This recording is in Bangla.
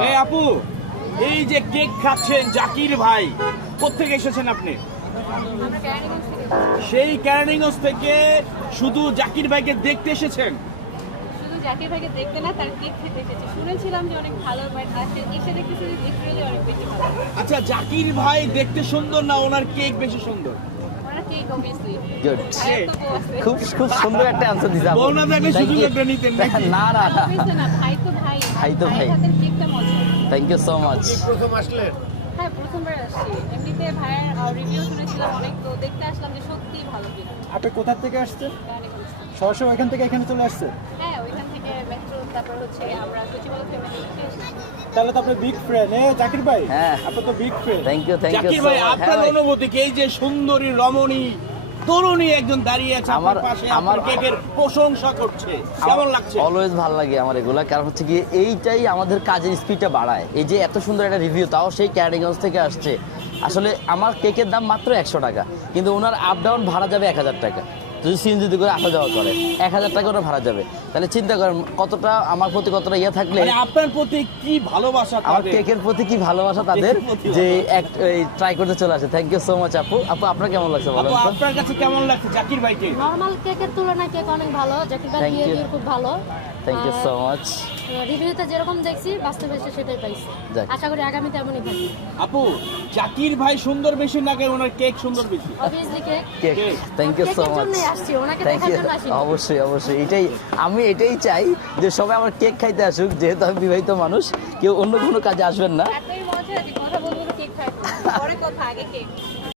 এই আপু এই যে কেক খাচ্ছেন জাকির ভাই কোথেকে এসেছেন আপনি? আমরা কেরানীগঞ্জ থেকে। সেই ক্যারানিগঞ্জ থেকে শুধু জাকির ভাইকে দেখতে এসেছেন? শুধু জাকির ভাইকে দেখতে না তার কেক খেতে এসেছি। শুনেছিলাম যে অনেক ভালো বাট আসে এসে দেখতেছি যে লিটারেলি অনেক বেশি ভালো আচ্ছা জাকির ভাই দেখতে সুন্দর না ওনার কেক বেশি সুন্দর? খুব খুব সুন্দর একটা অ্যান্সার দিছে না না ভাই তো ভাই। থ্যাংক ইউ সো মাচ হ্যাঁ প্রথমবার আসছি। এমনিতে ভাইয়ের রিভিউ শুনেছিলাম অনেক তো দেখতে আসলাম যে সত্যি ভালো আপনি কোথা থেকে আসছেন সরাসরি ওইখান থেকে এখানে চলে আসছে? হ্যাঁ ওইখান থেকে মেট্রো তারপর হচ্ছে আমরা সচিবালয় ফ্যামিলি তাহলে তো আপনি বিগ ফ্রেন্ড এ জাকির ভাই হ্যাঁ। আপনি তো big friend thank you thank you Zakir ভাই আপনার অনুভূতি কি? এই যে সুন্দরী রমণী তরুণী একজন দাঁড়িয়ে আছে আমার পাশে আমার আমার- কেকের প্রশংসা করছে। কেমন লাগছে? অলওয়েজ ভালো লাগে আমার এগুলা কারণ হচ্ছে কি এইটাই আমাদের কাজের স্পিডটা বাড়ায়। এই যে এত সুন্দর একটা রিভিউ তাও সেই ক্যারিগঞ্জ থেকে আসছে। আসলে আমার কেকের দাম মাত্র একশো টাকা কিন্তু ওনার আপ ডাউন ভাড়া যাবে এক হাজার টাকা। যদি সিন যদি করে আসা যাওয়া করে এক হাজার টাকা ওনার ভাড়া যাবে। তাহলে চিন্তা করেন কতটা আমার প্রতি কতটা ইয়ে থাকলে মানে আপনার প্রতি কি ভালোবাসা আমার কেকের প্রতি কি ভালোবাসা তাদের? যে এক ট্রাই করতে চলে আসে। থ্যাংক ইউ সো মাচ আপু। আপু আপনার কেমন লাগছে বলেন তো? আপনার কাছে কেমন লাগছে? জাকির ভাইকে নর্মাল কেকের তুলনায় কেক অনেক ভালো। জাকির ভাই বিহেভিয়ার খুব ভালো। থ্যাংক ইউ সো মাচ রিভিউতে যেরকম দেখছি বাস্তবে এসে সেটাই পাইছি। আশা করি আগামীতে এমনই থাকবে আপু জাকির ভাই সুন্দর বেশি না কেন ওনার কেক সুন্দর বেশি? Obviously cake. Cake thank you so much thank দেখার ইউ অবশ্যই অবশ্যই। এটাই আমি এটাই চাই যে সবাই আমার কেক খাইতে আসুক যেহেতু আমি বিবাহিত মানুষ কেউ অন্য কোনো কাজে আসবেন না। এতই মজা কথা বলব কেক খাই পরে কথা আগে কেক।